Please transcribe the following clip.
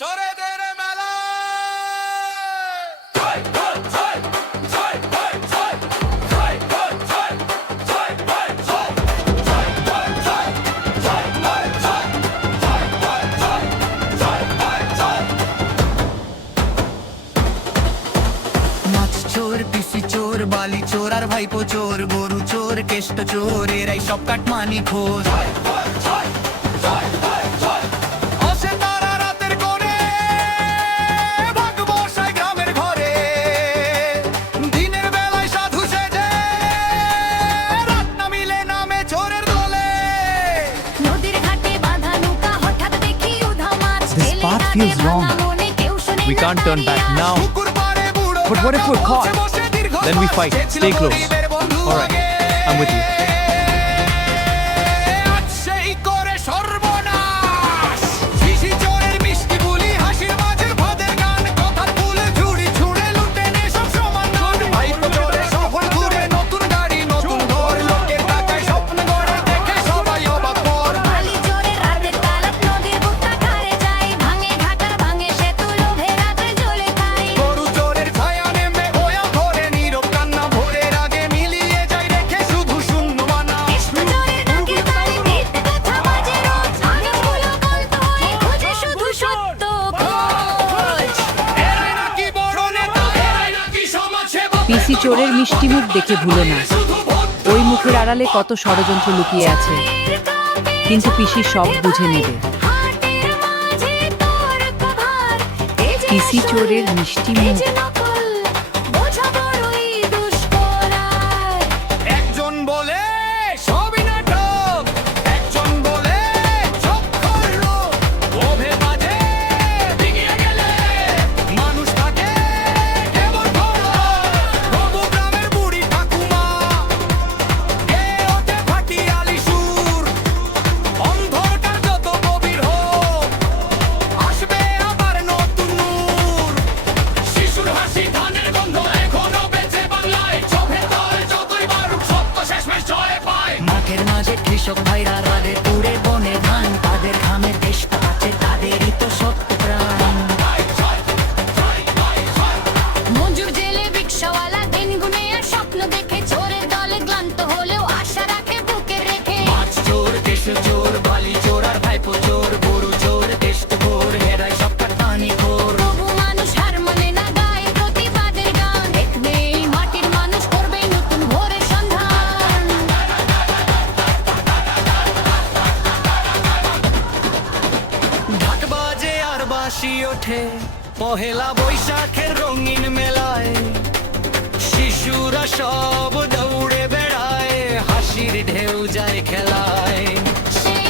চোরেদের মেলা। চোর, পিসি চোর, বালি চোর আর ভাইপো চোর, গরু চোর, কেষ্ট চোর, এরাই সব কাটমানি খোর। আসে তারা রাতের কোণে, ভাগ বসায় গ্রামের ঘরে। দিনের বেলায় সাধু সেজে, রাত না মিলে নামে চোরের দলে। নদীর ঘাটে বাঁধা নৌকা হঠাৎ দেখি উধাও মাছ। This path feels wrong. We can't turn back now. পুকুর পাড়ে বুড়ো But what if we're কাকা caught? বসে বসে দীর্ঘ Then we শ্বাস। fight. সে ছিল Stay close. গরিবের বন্ধু All right. আগে। I'm with you. আজ সেই করে সর্বনাশ। শিশি চোরের মিষ্টি বুলি, হাসির মাঝের ভাদের গান, কথার ফুলে ঝুড়ি ছুঁড়ে লুটে নেয় সব সমান দান। ভাইপো চোরে শহর ঘুরে, নতুন গাড়ি নতুন ঘর, লোকের টাকায় স্বপ্ন গড়ে, দেখে সবাই অবাক পর। বালি চোরের রাতের তালাক নদীর বুকটা ধারে যায়। ভাঙে ঘাটার ভাঙে সেতু লোভে রাতে জ্বলে খায়। গরু চোরের ছায়া নেমে ওয়া ঘরে, নীরব কান্না ভোরের আগে মিলিয়ে যায়, রেখে শুধু শূন্য মানা। কৃষ্ণ চোরের ডাকের তালে মিথ্যে কথা বাজে রোজ। অনেকগুলো গল্প হয়ে খোঁজে শুধু সত্য খোঁজ। এরাই নাকি বড় নেতা, এরাই নাকি সমাজসেবক। পিসি চোরের মিষ্টি মুখ দেখে ভুলো না, ওই মুখের আড়ালে কত ষড়যন্ত্র লুকিয়ে আছে, কিন্তু পিসি সব বুঝে নেবে। হাটের মাঝে তোর প্রভার, এই যে পিসি আসল, চোরের মিষ্টি এই মুখ। যে নকল, বোঝা বড়ই দুষ্কর আর। একজন বলে সবই নাটক, একজন বলে চক্কর রোগ। লোভে বাজে ডিঙিয়ে গেলে মানুষ থাকে কেবল ভরা। প্রভু গ্রামের বুড়ি ঠাকুমা, কে ওঠে ফাটিয়ালি সুর। অন্ধকার যত গভীর হোক, আসবে আবার নতুন নূর। শিশুর হাসি, ধানের গন্ধ এখনো বেঁচে বাংলায়। চোখে তল যতই বারুক, সত্য শেষমেশ জয় পায়। মাঠের মাঝে কৃষক ভাইরা রাধে পুড়ে বনে ধান, তাদের ঘামে দেশটা আছে, তাদেরই তো সত্য প্রাণ। মজুর জেলে রিক্সাওয়ালা দিন গুনে আর স্বপ্ন দেখে, চোরের দলে ক্লান্ত হলেও আশা রাখে বুকে রেখে। মাছ চোর, কেশ চোর, বালি চোর আর ভাইপো চোর, গরু চোর, কেষ্ট চোর, এরাই সব কাটমানি খোর। তবু মানুষ হার মানে না, গায়ে প্রতিবাদের গান। দেখবে এই মাটির মানুষ করবে নতুন ভোরের সন্ধান। ঢাক বাজে আর বাঁশি ওঠে, পহেলা বৈশাখের রঙিন মেলায়। শিশুরা সব দৌড়ে বেড়ায়, হাসির ঢেউ যায় খেলায়। সেই